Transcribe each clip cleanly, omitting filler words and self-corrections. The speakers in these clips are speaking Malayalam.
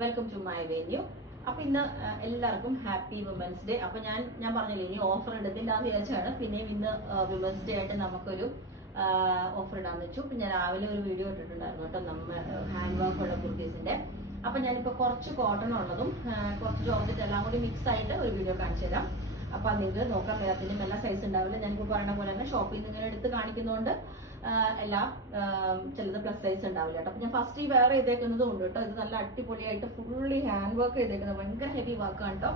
Welcome to my venue. അപ്പൊ ഇന്ന് എല്ലാവർക്കും ഹാപ്പി വുമൻസ് ഡേ. അപ്പൊ ഞാൻ പറഞ്ഞില്ലേ ഇനി ഓഫർ എടുത്തില്ലാന്ന് വിചാരിച്ചാണ്. പിന്നെയും ഇന്ന് വുമൻസ് ഡേ ആയിട്ട് നമുക്കൊരു ഓഫർ ഇടാന്ന് വെച്ചു. പിന്നെ ഞാൻ രാവിലെ ഒരു വീഡിയോ ഇട്ടിട്ടുണ്ടായിരുന്നു കേട്ടോ, നമ്മ ഹാൻഡ് വർക്ക് ഉള്ള കുർത്തീസിന്റെ. അപ്പൊ ഞാനിപ്പോ കുറച്ച് കോട്ടൺ ഉള്ളതും കുറച്ച് ജോർജറ്റ് എല്ലാം കൂടി മിക്സ് ആയിട്ട് ഒരു വീഡിയോ കാണിച്ചു തരാം. അപ്പൊ അത് നിങ്ങൾക്ക് നോക്കാൻ എല്ലാത്തിനും എല്ലാ സൈസ് ഉണ്ടാവില്ല. ഞാൻ ഇപ്പോൾ പറയുന്ന പോലെ തന്നെ ഷോപ്പിൽ നിന്ന് ഇങ്ങനെ എടുത്ത് കാണിക്കുന്നതുകൊണ്ട് എല്ലാം ചിലത് പ്ലസ് സൈസ് ഉണ്ടാവില്ല കേട്ടോ. അപ്പൊ ഞാൻ ഫസ്റ്റ് ഈ വേറെ ചെയ്തേക്കുന്നതും ഉണ്ട് കേട്ടോ. ഇത് നല്ല അടിപൊളിയായിട്ട് ഫുള്ളി ഹാൻഡ് വർക്ക് ചെയ്തേക്കുന്നത്, ഭയങ്കര ഹെവി വർക്കാണ് കേട്ടോ.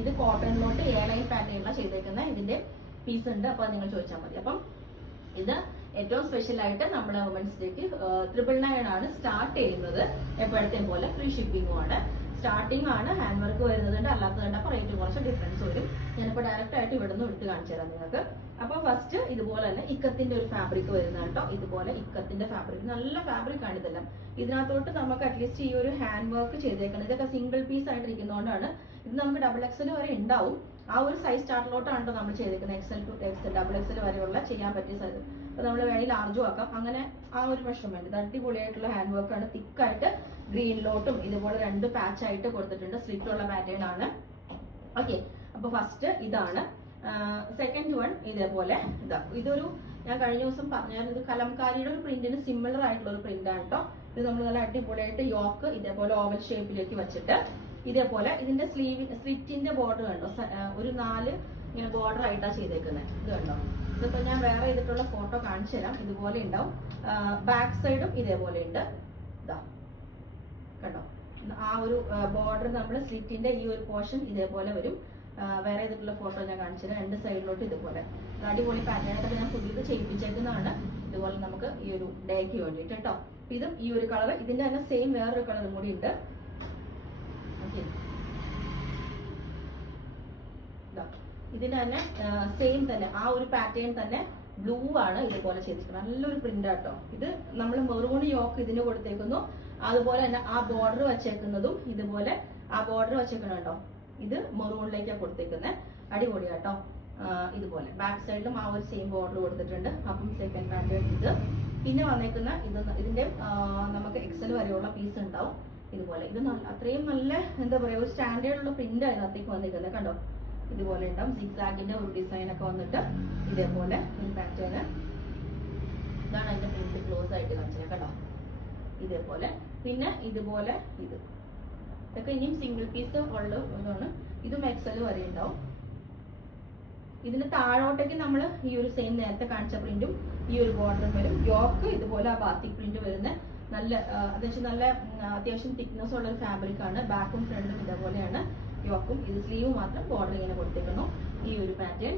ഇത് കോട്ടണിലോട്ട് എയർലൈൻ പാറ്റേണിലാണ് ചെയ്തേക്കുന്നത്. ഇതിന്റെ പീസ് ഉണ്ട്, അപ്പൊ നിങ്ങൾ ചോദിച്ചാൽ മതി. അപ്പം ഇത് ഏറ്റവും സ്പെഷ്യൽ ആയിട്ട് നമ്മുടെ വുമൻസ് ഡേക്ക് 999 ആണ് സ്റ്റാർട്ട് ചെയ്യുന്നത്. എപ്പോഴത്തെയും പോലെ ഫ്രീ ഷിപ്പിംഗും ആണ്. സ്റ്റാർട്ടിംഗ് ആണ് ഹാൻഡ് വർക്ക് വരുന്നുണ്ട്, അല്ലാത്തതുണ്ട്. അപ്പൊ റേറ്റ് കുറച്ച് ഡിഫറൻസ് വരും. ഞാനിപ്പോൾ ഡയറക്റ്റ് ആയിട്ട് ഇവിടെ നിന്ന് എടുത്ത് കാണിച്ചു തരാം നിങ്ങൾക്ക്. അപ്പൊ ഫസ്റ്റ് ഇതുപോലെ തന്നെ ഇക്കത്തിന്റെ ഒരു ഫാബ്രിക് വരുന്നത് കേട്ടോ. ഇതുപോലെ ഇക്കത്തിന്റെ ഫാബ്രിക്, നല്ല ഫാബ്രിക് ആണ് ഇതെല്ലാം. ഇതിനകത്തോട്ട് നമുക്ക് അറ്റ്ലീസ്റ്റ് ഈ ഒരു ഹാൻഡ് വർക്ക് ചെയ്തേക്കണം. ഇതൊക്കെ സിംഗിൾ പീസ് ആയിട്ടിരിക്കുന്നതുകൊണ്ടാണ്. ഇത് നമുക്ക് XXL വരെ ഉണ്ടാവും. ആ ഒരു സൈസ് ചാർട്ടിലോട്ടാണ് കേട്ടോ നമ്മൾ ചെയ്തേക്കുന്നത്. XL to XL, XXL വരെയുള്ള ചെയ്യാൻ പറ്റിയ സൈസ്. അപ്പൊ നമ്മൾ വേണമെങ്കിൽ ലാർജും ആക്കാം. അങ്ങനെ ആ ഒരു മെഷർമെന്റ്. ഇത് അടിപൊളിയായിട്ടുള്ള ഹാൻഡ് വർക്ക് ആണ്. തിക്കായിട്ട് ഗ്രീനിലോട്ടും ഇതുപോലെ 2 പാച്ച് ആയിട്ട് കൊടുത്തിട്ടുണ്ട്. സ്ലിറ്റുള്ള പാറ്റേൺ ആണ്. ഓക്കെ, അപ്പൊ ഫസ്റ്റ് ഇതാണ്. സെക്കൻഡ് വൺ ഇതേപോലെ ഇതൊരു ഞാൻ കഴിഞ്ഞ ദിവസം പറഞ്ഞായിരുന്നു, ഇത് കലംകാരിയുടെ ഒരു പ്രിന്റിന് സിമിലർ ആയിട്ടുള്ള ഒരു പ്രിന്റ് ആണ് കേട്ടോ. ഇത് നമ്മൾ നല്ല അടിപൊളിയായിട്ട് യോക്ക് ഇതേപോലെ ഓവൽ ഷേപ്പിലേക്ക് വെച്ചിട്ട് ഇതേപോലെ ഇതിന്റെ സ്ലിറ്റിന്റെ ബോർഡർ കണ്ടോ, ഒരു 4 ഇങ്ങനെ ബോർഡർ ആയിട്ടാണ് ചെയ്തേക്കുന്നത്. ഇത് കണ്ടോ, ഇതിപ്പോ ഞാൻ വേറെ ചെയ്തിട്ടുള്ള ഫോട്ടോ കാണിച്ചു തരാം. ഇതുപോലെ ഉണ്ടാവും. ബാക്ക് സൈഡും ഇതേപോലെ ഉണ്ട്. ഇതാ കണ്ടോ, ആ ഒരു ബോർഡർ നമ്മൾ സ്ലിറ്റിന്റെ ഈ ഒരു പോർഷൻ ഇതേപോലെ വരും. വേറെ ചെയ്തിട്ടുള്ള ഫോട്ടോ ഞാൻ കാണിച്ചത് 2 സൈഡിലോട്ട് ഇതുപോലെ അടിപൊളി പാറ്റേണൊക്കെ ഞാൻ പുതിയത് ചെയ്യിപ്പിച്ചേക്കുന്നതാണ്. ഇതുപോലെ നമുക്ക് ഈ ഒരു ഡേക്ക് വേണ്ടിയിട്ട് കേട്ടോ. ഇതും ഈ ഒരു കളർ, ഇതിന്റെ തന്നെ സെയിം വേറൊരു കളറും കൂടി ഉണ്ട്. ഓക്കെ, ഇതിന്റെ തന്നെ സെയിം തന്നെ ആ ഒരു പാറ്റേൺ തന്നെ ബ്ലൂ ആണ് ഇതുപോലെ ചെയ്തിരിക്കുന്നത്. നല്ലൊരു പ്രിന്റ് ആട്ടോ. ഇത് നമ്മൾ മെറൂൺ യോക്ക് ഇതിന് കൊടുത്തേക്കുന്നു. അതുപോലെ തന്നെ ആ ബോർഡർ വെച്ചേക്കുന്നതും ഇതുപോലെ ആ ബോർഡർ വെച്ചേക്കണം കേട്ടോ. ഇത് മെറൂണിലേക്കാണ് കൊടുത്തേക്കുന്നത്. അടിപൊളിയാട്ടോ. ഇതുപോലെ ബാക്ക് സൈഡിലും ആ ഒരു സെയിം ബോർഡർ കൊടുത്തിട്ടുണ്ട്. അപ്പം സെക്കൻഡ് പാറ്റേൺ ഇത്. പിന്നെ വന്നേക്കുന്ന ഇതിന്റെ നമുക്ക് XL വരെയുള്ള പീസ് ഉണ്ടാവും. ഇതുപോലെ ഇത് അത്രയും നല്ല എന്താ പറയാ, ഒരു സ്റ്റാൻഡേർഡ് ഉള്ള പ്രിന്റ് അതിനകത്തേക്ക് വന്നിരിക്കുന്നത് കണ്ടോ. ഇതുപോലെ ഉണ്ടാവും. സിക്സാഗിന്റെ ഒരു ഡിസൈൻ ഒക്കെ വന്നിട്ട് ഇതേപോലെ ഈ പാറ്റേൺ. ഇതാണ് അതിന്റെ പ്രിന്റ് ക്ലോസ് ആയിട്ട് കാണിച്ചത് കേട്ടോ. ഇതേപോലെ പിന്നെ ഇതുപോലെ ഇതൊക്കെ ഇനിയും സിംഗിൾ പീസ് ഉള്ള ഇതാണ്. ഇതും XL വരെ ഉണ്ടാവും. ഇതിന് താഴോട്ടേക്ക് നമ്മൾ ഈ ഒരു സെയിം നേരത്തെ കാണിച്ച പ്രിന്റും ഈ ഒരു ബോർഡറും വരും. യോക്ക് ഇതുപോലെ ആ ബാത്തിക് പ്രിന്റ് വരുന്ന നല്ല അത്യാവശ്യം തിക്നെസ് ഉള്ള ഒരു ഫാബ്രിക് ആണ്. ബാക്കും ഫ്രണ്ടും ഇതേപോലെയാണ് യോക്കും. ഇത് സ്ലീവ് മാത്രം ബോർഡർ ഇങ്ങനെ കൊടുത്തേക്കുന്നു, ഈ ഒരു പാറ്റേൺ.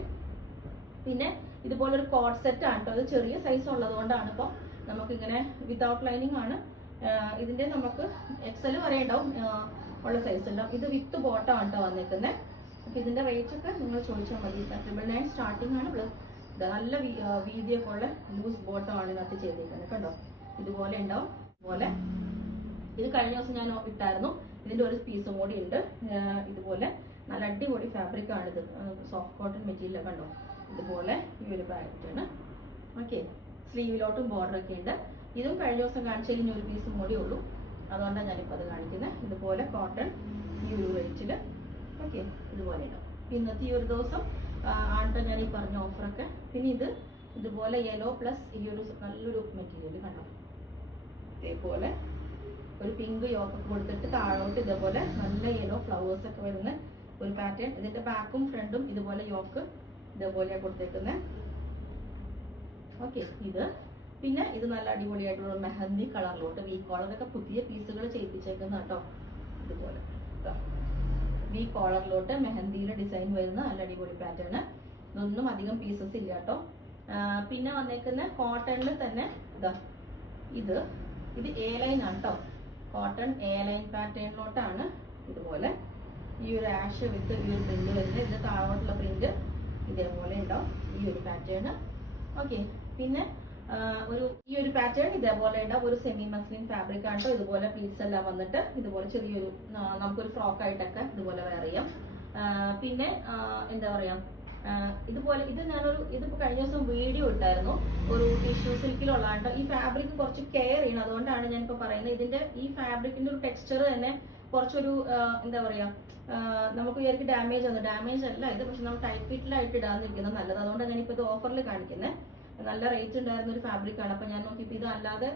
പിന്നെ ഇതുപോലെ ഒരു കോട്ട് സെറ്റ് ആണ് കേട്ടോ. അത് ചെറിയ സൈസ് ഉള്ളത് കൊണ്ടാണ് ഇപ്പൊ നമുക്കിങ്ങനെ വിത്തൗട്ട് ലൈനിങ് ആണ്. ഇതിന്റെ നമുക്ക് XL വരെ ഉണ്ടാവും ഉള്ള സൈസ് ഉണ്ടാവും. ഇത് വിത്ത് ബോട്ടം ആണ് കേട്ടോ വന്നേക്കുന്നത്. അപ്പൊ ഇതിന്റെ റേറ്റ് ഒക്കെ നിങ്ങൾ ചോദിച്ചാൽ മതി. 999 സ്റ്റാർട്ടിംഗ് ആണ്. പ്ലസ് നല്ല വീതിയൊക്കെ ഉള്ള ലൂസ് ബോട്ടം ആണ് ഇതിനകത്ത് ചെയ്തേക്കുന്നത് കണ്ടോ. ഇതുപോലെ ഉണ്ടാവും. ഇതുപോലെ ഇത് കഴിഞ്ഞ ദിവസം ഞാൻ ഇട്ടായിരുന്നു. ഇതിന്റെ ഒരു പീസും കൂടി ഉണ്ട്. ഇതുപോലെ നല്ല അടിപൊളി ഫാബ്രിക് ആണ്. ഇത് സോഫ്റ്റ് കോട്ടൺ മെറ്റീരിയൽ കണ്ടോ. ഇതുപോലെ ഈ ഒരു പാറ്റേൺ. ഓക്കെ, സ്ലീവിലോട്ടും ബോർഡർ ഒക്കെ ഉണ്ട്. ഇതും കഴിഞ്ഞ ദിവസം കാണിച്ചതിൽ ഇനി ഒരു പീസും കൂടി ഉള്ളൂ, അതുകൊണ്ടാണ് ഞാനിപ്പോൾ അത് കാണിക്കുന്നത്. ഇതുപോലെ കോട്ടൺ ഈ ഒരു റേറ്റില്. ഓക്കെ, ഇതുപോലെ ഉണ്ടാവും. ഇന്നത്തെ ഈ ഒരു ദിവസം ആണ്ട്ടോ ഞാൻ ഈ പറഞ്ഞ ഓഫറൊക്കെ. പിന്നെ ഇതുപോലെ യെല്ലോ പ്ലസ് ഈ ഒരു നല്ലൊരു മെറ്റീരിയൽ കണ്ടോ. ഇതേപോലെ ഒരു പിങ്ക് യോക്കൊക്കെ കൊടുത്തിട്ട് താഴോട്ട് ഇതേപോലെ നല്ല യെല്ലോ ഫ്ലവേഴ്സ് ഒക്കെ വരുന്ന ഒരു പാറ്റേൺ. ഇതിന്റെ ബാക്കും ഫ്രണ്ടും ഇതുപോലെ യോക്ക് ഇതേപോലെ കൊടുത്തേക്കുന്നത്. ഓക്കെ, പിന്നെ ഇത് നല്ല അടിപൊളിയായിട്ടുള്ള മെഹന്തി കളറിലോട്ട് വി കോളറൊക്കെ പുതിയ പീസുകൾ ചെയ്യിപ്പിച്ചേക്കുന്ന കേട്ടോ. ഇതുപോലെ വി കോളറിലോട്ട് മെഹന്തിയുടെ ഡിസൈൻ വരുന്ന നല്ല അടിപൊളി പാറ്റേൺ. ഇതൊന്നും അധികം പീസസ് ഇല്ല കേട്ടോ. പിന്നെ വന്നേക്കുന്ന കോട്ടണിൽ തന്നെ ഇത് A ലൈൻ ആണ് കേട്ടോ. കോട്ടൺ A ലൈൻ പാറ്റേണിലോട്ടാണ് ഇതുപോലെ ഈ ഒരു ആഷ് വിത്ത് ഈ ഒരു പ്രിന്റ് വരുന്നത്. ഇത് താഴോട്ടുള്ള പ്രിന്റ് ഇതേപോലെ ഉണ്ടാവും, ഈ ഒരു പാറ്റേൺ. ഓക്കെ, പിന്നെ ഈ ഒരു പാറ്റേൺ ഇതേപോലെ ഉണ്ടാവും. ഒരു സെമി മസ്ലിൻ ഫാബ്രിക് ആണ്. ഇതുപോലെ പീസ് എല്ലാം വന്നിട്ട് ഇതുപോലെ ചെറിയൊരു നമുക്കൊരു ഫ്രോക്ക് ആയിട്ടൊക്കെ ഇതുപോലെ വെയർ ചെയ്യാം. പിന്നെ എന്താ പറയാ, ഇതുപോലെ ഇതിപ്പോ കഴിഞ്ഞ ദിവസം വീഡിയോ ഇട്ടായിരുന്നു. ഒരു ടിഷ്യൂ സിൽക്കിലുള്ളതാണ്. ഈ ഫാബ്രിക് കുറച്ച് കെയർ ചെയ്യണം. അതുകൊണ്ടാണ് ഞാനിപ്പോ പറയുന്നത്. ഇതിന്റെ ഈ ഫാബ്രിക്കിന്റെ ഒരു ടെക്സ്ചർ തന്നെ കുറച്ചൊരു എന്താ പറയാ, നമുക്ക് വിചാരിക്കും ഡാമേജ് അല്ല ഇത്, പക്ഷെ നമ്മൾ ടൈറ്റ് ഫിറ്റിലായിട്ട് ഇടാന്നിരിക്കുന്നത് നല്ലത്. അതുകൊണ്ട് ഞാനിപ്പോൾ ഇത് ഓഫറിൽ കാണിക്കുന്നത്. നല്ല റേറ്റ് ഉണ്ടായിരുന്ന ഒരു ഫാബ്രിക് ആണ്. അപ്പൊ ഞാൻ നോക്കിയപ്പോൾ ഇത് അല്ലാതെ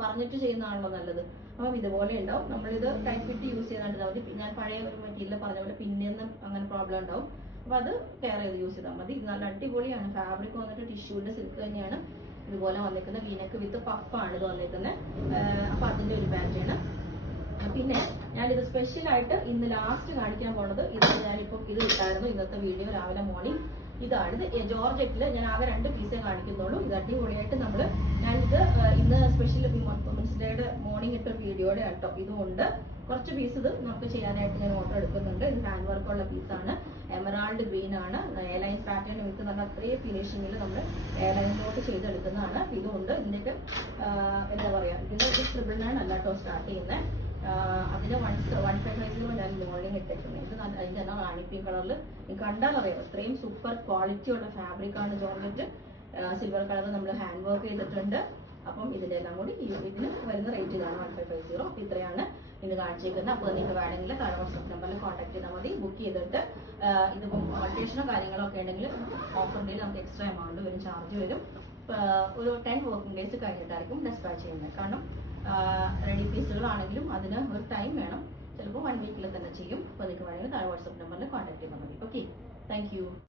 പറഞ്ഞിട്ട് ചെയ്യുന്നതാണല്ലോ നല്ലത്. അപ്പം ഇതുപോലെ ഉണ്ടാവും. നമ്മളിത് ടൈറ്റ് ഫിറ്റ് യൂസ് ചെയ്യാനായിട്ട് മതി. ഞാൻ പഴയ ഒരു മെറ്റീരിയൽ പറഞ്ഞ പോലെ പിന്നെയൊന്നും അങ്ങനെ പ്രോബ്ലം ഉണ്ടാവും. അപ്പൊ അത് കെയർ ചെയ്ത് യൂസ് ചെയ്താൽ മതി. ഇത് നല്ല അടിപൊളിയാണ്. ഫാബ്രിക് വന്നിട്ട് ടിഷ്യൂവിന്റെ സിൽക്ക് തന്നെയാണ് ഇതുപോലെ വന്നിരിക്കുന്നത്. വീനക്ക് വിത്ത് പഫാണ് ഇത് വന്നിരിക്കുന്നത്. അപ്പൊ അതിന്റെ ഒരു പാറ്റേൺ. പിന്നെ ഞാനിത് സ്പെഷ്യലായിട്ട് ഇന്ന് ലാസ്റ്റ് കാണിക്കാൻ പോണത് ഇത്. ഞാനിപ്പം ഇത് ഇട്ടായിരുന്നു ഇന്നത്തെ വീഡിയോ രാവിലെ മോർണിംഗ്. ഇതാണിത് ജോർജറ്റിൽ ഞാൻ ആകെ 2 പീസേ കാണിക്കുന്നുള്ളൂ. ഇത് അടിപൊളിയായിട്ട് ഞാനിത് ഇന്ന് സ്പെഷ്യൽ വുമൻസ് ഡേയുടെ മോർണിംഗ് ഇട്ട വീഡിയോയുടെ കേട്ടോ. ഇതുകൊണ്ട് കുറച്ച് പീസ് ഇത് നമുക്ക് ചെയ്യാനായിട്ട് ഞാൻ ഓർഡർ എടുക്കുന്നുണ്ട്. ഇത് ഹാൻഡ് വർക്കുള്ള പീസാണ്. എമറാൾഡ് ഗ്രീൻ ആണ്. എയർലൈൻ പാറ്റേൺ വിത്ത് നല്ല അത്രയും ഫിനിഷിങ്ങിൽ നമ്മൾ എയർലൈനിലോട്ട് ചെയ്തെടുക്കുന്നതാണ്. ഇതുകൊണ്ട് ഇതിൻ്റെയൊക്കെ എന്താ പറയാ, ഇതിന്റെ $999 അല്ല കേട്ടോ സ്റ്റാർട്ട് ചെയ്യുന്നത്. അതിന് 155 ഞാൻ മോർണിംഗ് ഇട്ടേക്കുന്നത്. ഇത് അതിന്റെ തന്നെ റാണി പിങ്ക് കളറിൽ നിങ്ങൾക്ക് കണ്ടാൽ അറിയാം. അത്രയും സൂപ്പർ ക്വാളിറ്റി ഉള്ള ഫാബ്രിക് ആണ് ജോർജറ്റ്. സിൽവർ കളർ നമ്മൾ ഹാൻഡ് വർക്ക് ചെയ്തിട്ടുണ്ട്. അപ്പം ഇതിന്റെ എല്ലാം കൂടി ഇതിന് വരുന്ന റേറ്റ് ഇതാണ് 1550. അപ്പൊ ഇത്രയാണ് ഇന്ന് കാണിച്ചേക്കുന്നത്. അപ്പോൾ നിങ്ങൾക്ക് വേണമെങ്കിൽ താഴെ വാട്സ്ആപ്പ് നമ്പറിൽ കോൺടാക്ട് ചെയ്താൽ മതി. ബുക്ക് ചെയ്തിട്ട് ഇതിപ്പം ഓൾട്ടേഷനോ കാര്യങ്ങളോ ഒക്കെ ഉണ്ടെങ്കിൽ ഓഫറിൽ നമുക്ക് എക്സ്ട്രാ എമൗണ്ട് വരും, ചാർജ് വരും. ഒരു 10 വർക്കിംഗ് ഡേയ്സ് കഴിഞ്ഞിട്ടായിരിക്കും ഡിസ്പാച്ച് ചെയ്യുന്നത്. കാരണം റെഡി പീസുകളാണെങ്കിലും അതിന് ഒരു ടൈം വേണം. ചിലപ്പോൾ 1 വീക്കിൽ തന്നെ ചെയ്യും. അപ്പോൾ നിങ്ങൾക്ക് വേണമെങ്കിൽ താഴെ വാട്സ്ആപ്പ് നമ്പറിൽ കോൺടാക്ട് ചെയ്താൽ മതി. Okay, thank you.